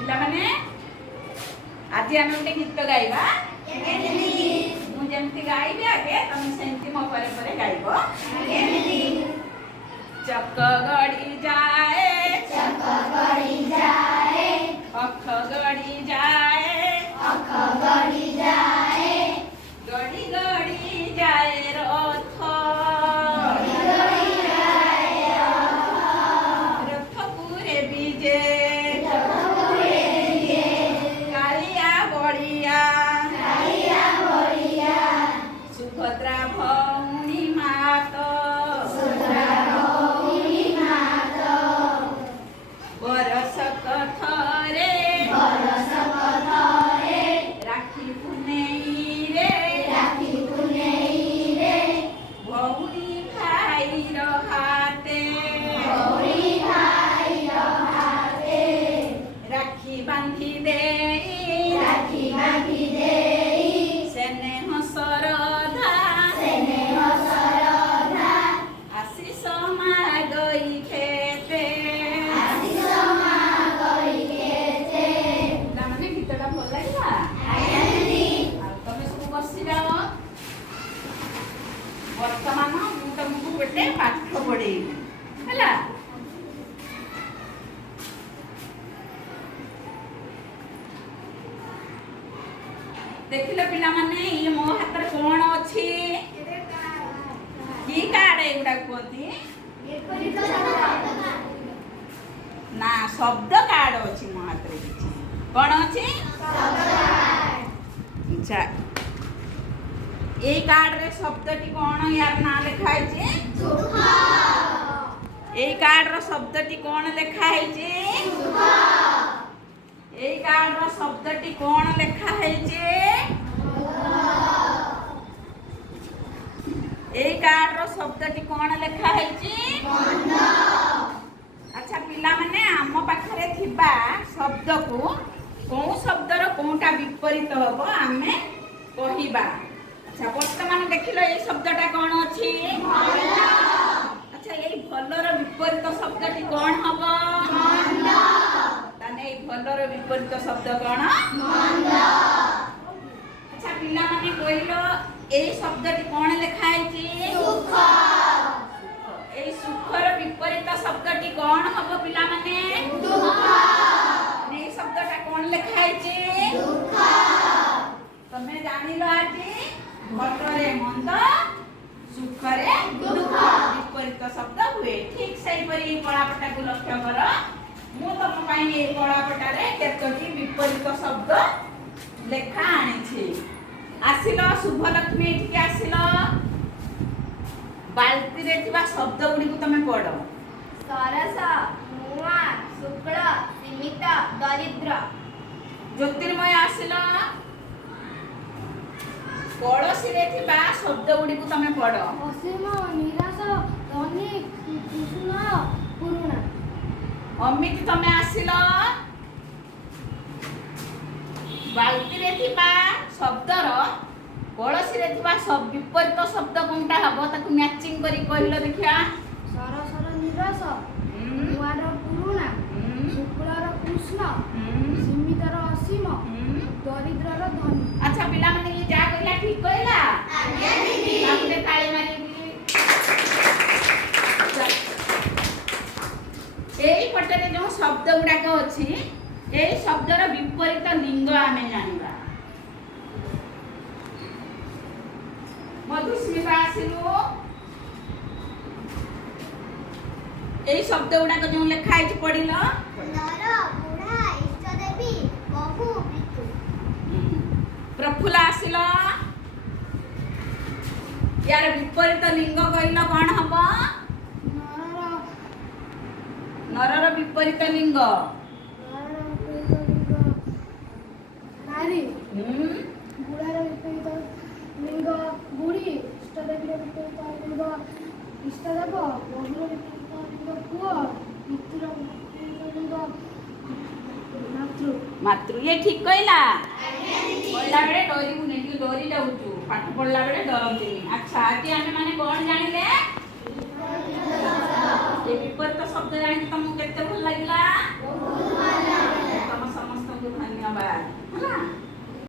ପିଲାମାନେ ଆଜି ଆମେ ଗୋଟେ ଗୀତ ଗାଇବା। ମୁଁ ଯେମିତି ଗାଇବି ଆଗେ ତମେ ସେମିତି ମୋ ପରେ ପରେ ଗାଇବ। ଚକ ଗଡ଼ି ଯାଏ ଅଖ ଗଡ଼ି ଯାଏ ଗଡ଼ି ଗଡ଼ି ଯାଏ ରଥ ରଥପୁରେ ବିଜେ କାଳିଆ ବଳିଆ ସୁଭଦ୍ରା ଭଉଣୀ ମାତ ବରଷକ ଥରେ ରାକ୍ଷୀ ପୁନେଇରେ ଭଉଣୀ ଭାଇର ହାତେ ରାକ୍ଷୀ ବାନ୍ଧି ଦେଇ ସ୍ନେହ ଶ୍ରଦ୍ଧା ଆଶିଷ ମାଗଇ ଖେତେ। ପିଲାମାନେ ଗୀତଟା ଭଲ ଲାଗିଲା? ଆଉ ତମେ ସବୁ ବସିଯାଅ। ବର୍ତ୍ତମାନ ମୁଁ ତମକୁ ଗୋଟେ ପାଠ ପଢେଇବି ହେଲା। ଦେଖିଲ ପିଲାମାନେ ଇଏ ମୋ ହାତରେ କଣ ଅଛି? କି କାର୍ଡ ଏଗୁଡା କୁହନ୍ତି? ନା ଶବ୍ଦ କାର୍ଡ ଅଛି ମୋ ହାତରେ। କିଛି କଣ ଅଛି? ଆଚ୍ଛା ଏଇ କାର୍ଡରେ ଶବ୍ଦଟି କଣ? ୟାର ନାଁ ଲେଖା ହେଇଛି। ଏଇ କାର୍ଡର ଶବ୍ଦଟି କଣ ଲେଖା ହେଇଛି? ଏଇ କାର୍ଡର ଶବ୍ଦଟି କଣ ଲେଖା ହେଇଛି? ଏଇ କାର୍ଡର ଶବ୍ଦଟି କଣ ଲେଖା ହେଇଛି? ଆଚ୍ଛା ପିଲାମାନେ ଆମ ପାଖରେ ଥିବା ଶବ୍ଦକୁ କୋଉ ଶବ୍ଦର କୋଉଟା ବିପରୀତ ହବ ଆମେ କହିବା। ଆଚ୍ଛା ବର୍ତ୍ତମାନ ଦେଖିଲ ଏଇ ଶବ୍ଦଟା କଣ ଅଛି? ଆଚ୍ଛା ଏଇ ଭଲର ବିପରୀତ ଶବ୍ଦଟି କଣ ହବ? ତାହେଲେ ଏଇ ଭଲର ବିପରୀତ ଶବ୍ଦ କଣ? ଆଚ୍ଛା ପିଲାମାନେ କହିଲ ଏଇ ଶବ୍ଦଟି କଣ ଲେଖା ହେଇଛି? ଏଇ ସୁଖର ବିପରୀତ ଶବ୍ଦଟି କଣ ହବ ପିଲାମାନେ? ଏଇ ଶବ୍ଦଟା କଣ ଲେଖା ହେଇଛି? ତମେ ଜାଣିଲ ଆଜି ଭଲରେ ମନ୍ଦ ସୁଖରେ ଦୁଃଖ ବିପରୀତ ଶବ୍ଦ ହୁଏ। ଠିକ ସେଇପରି ଏଇ କଳାପଟାକୁ ଲକ୍ଷ୍ୟ କର। ମୁଁ ତମ ପାଇଁ ଏଇ କଳାପଟାରେ କେତୋଟି ବିପରୀତ ଶବ୍ଦ ଲେଖା ଆଣିଛି। ଆସିଲ ଶୁଭଲକ୍ଷ୍ମୀ ଏଠିକି ଆସିଲ। ବାଲ୍ଟିରେ ଥିବା ଶବ୍ଦ ଗୁଡ଼ିକୁ ତମେ ପଢ। ସରସ, ମୁଆ, ଶୁକ୍ଳ, ସୀମିତ, ଦରିଦ୍ର। ଜ୍ୟୋତିର୍ମୟ ଆସିଲ। କଳସୀରେ ଥିବା ଶବ୍ଦ ଗୁଡ଼ିକୁ ତମେ ପଢ। ଅସୀମ, ନିରାଶ, ଧନୀ, କୃଷ୍ଣ, ପୁରୁଣା। ଅମିତ ତମେ ଆସିଲ। ବାଲ୍ଟିରେ ଥିବା ଶବ୍ଦର କଳସୀରେ ଥିବା ବିପରୀତ ଶବ୍ଦ କୋଉଟା ହବ ତାକୁ ମ୍ୟାଚିଂ କରି କହିଲ ଦେଖିବା। ସରସର ନିରାଶ, ମୁଆର ପୁରୁଣା, ଶୁକ୍ଳର କୃଷ୍ଣ, ସୀମିତର ଅସୀମ, ଦରିଦ୍ରର ଧନୀ। ଆଚ୍ଛା ପିଲାମାନେ ଇଏ ଯାହା କହିଲା ଠିକ କହିଲା? ତାପରେ ତାଳି ମାରିକି ଏଇ ପଟରେ ଯୋଉ ଶବ୍ଦ ଗୁଡାକ ଅଛି ଏଇ ଶବ୍ଦର ବିପରୀତ ଲିଙ୍ଗ ଆମେ ଜାଣିବା। ମଧୁସ୍ମିତା ଆସିଲୁ। ଏଇ ଶବ୍ଦ ଗୁଡାକ ଯୋଉ ଲେଖା ହେଇଛି ପଢିଲ। ନର, ବୁଢା, ଇଷ୍ଟଦେବୀ, ବହୁ, ପିତୃ। ପ୍ରଫୁଲ୍ଲ ଆସିଲ। ୟାର ବିପରୀତ ଲିଙ୍ଗ କହିଲ କଣ ହବ? ନରର ବିପରୀତ ଲିଙ୍ଗ ନାରୀ। ବୁଢାର ବିପରୀତ ଲିଙ୍ଗ ବୁଢୀ। ଇଷ୍ଟଦେବୀର ବିପରୀତ ଲିଙ୍ଗ ଇଷ୍ଟଦେବ। ବହୁର ବିପରୀତ ଲିଙ୍ଗ ପୁଅ। ପିତୃର ବିପରୀତ ଲିଙ୍ଗ ମାତୃ। ମାତୃ। ଇଏ ଠିକ କହିଲା? ପଢିଲା ବେଳେ ଡରିବୁନି, ଟିକେ ଡରି ଯାଉଛୁ। ପାଠ ପଢିଲା ବେଳେ ଡରନ୍ତିନି। ଆଚ୍ଛା ଆଜି ଆମେ ମାନେ କଣ ଜାଣିଲେ? ଏ ବିପରୀତ ଶବ୍ଦ ଜାଣିକି ତମକୁ କେତେ ଭଲ ଲାଗିଲା? ତମ ସମସ୍ତ ହେଲା।